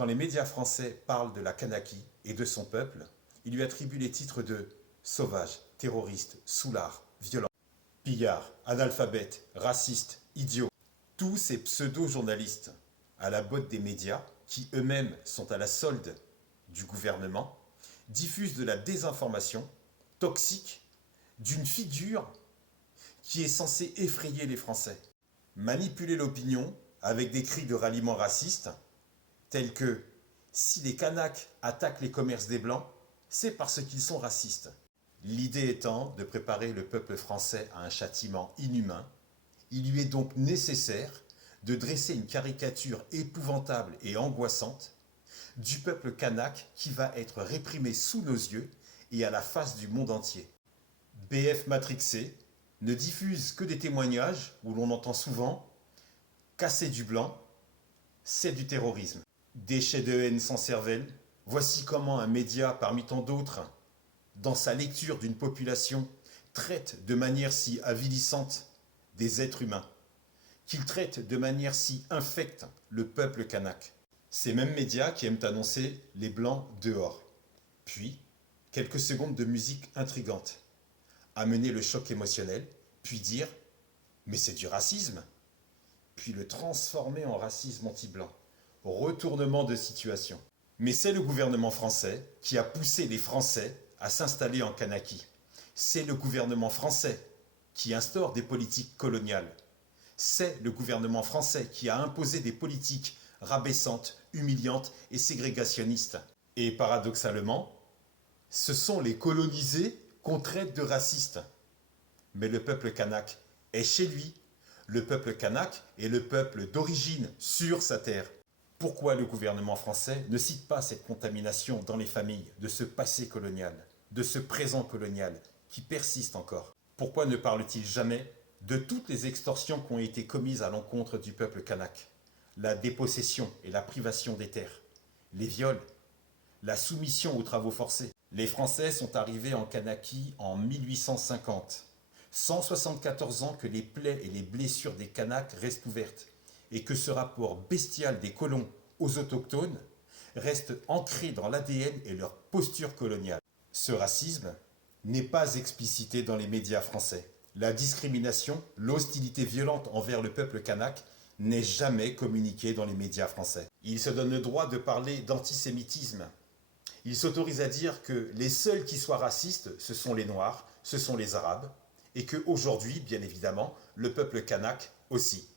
Quand les médias français parlent de la Kanaky et de son peuple, ils lui attribuent les titres de sauvage, terroriste, soulard, violent, pillard, analphabète, raciste, idiot. Tous ces pseudo-journalistes à la botte des médias, qui eux-mêmes sont à la solde du gouvernement, diffusent de la désinformation toxique d'une figure qui est censée effrayer les Français. Manipuler l'opinion avec des cris de ralliement racistes, tels que si les Kanaks attaquent les commerces des Blancs, c'est parce qu'ils sont racistes. L'idée étant de préparer le peuple français à un châtiment inhumain, il lui est donc nécessaire de dresser une caricature épouvantable et angoissante du peuple kanak qui va être réprimé sous nos yeux et à la face du monde entier. BF Matrixé ne diffuse que des témoignages où l'on entend souvent « casser du blanc, c'est du terrorisme ». Déchets de haine sans cervelle, voici comment un média parmi tant d'autres, dans sa lecture d'une population, traite de manière si avilissante des êtres humains, qu'il traite de manière si infecte le peuple kanak. Ces mêmes médias qui aiment annoncer les blancs dehors. Puis, quelques secondes de musique intrigante. Amener le choc émotionnel, puis dire « mais c'est du racisme », puis le transformer en racisme anti-blanc. Retournement de situation. Mais c'est le gouvernement français qui a poussé les Français à s'installer en Kanaky. C'est le gouvernement français qui instaure des politiques coloniales. C'est le gouvernement français qui a imposé des politiques rabaissantes, humiliantes et ségrégationnistes. Et paradoxalement, ce sont les colonisés qu'on traite de racistes. Mais le peuple kanak est chez lui. Le peuple kanak est le peuple d'origine sur sa terre. Pourquoi le gouvernement français ne cite pas cette contamination dans les familles de ce passé colonial, de ce présent colonial qui persiste encore? Pourquoi ne parle-t-il jamais de toutes les extorsions qui ont été commises à l'encontre du peuple kanak? La dépossession et la privation des terres, les viols, la soumission aux travaux forcés. Les Français sont arrivés en Kanaky en 1850. 174 ans que les plaies et les blessures des Kanaks restent ouvertes et que ce rapport bestial des colons aux autochtones reste ancré dans l'ADN et leur posture coloniale. Ce racisme n'est pas explicité dans les médias français. La discrimination, l'hostilité violente envers le peuple kanak n'est jamais communiquée dans les médias français. Ils se donnent le droit de parler d'antisémitisme. Ils s'autorisent à dire que les seuls qui soient racistes, ce sont les Noirs, ce sont les Arabes, et qu'aujourd'hui, bien évidemment, le peuple kanak aussi.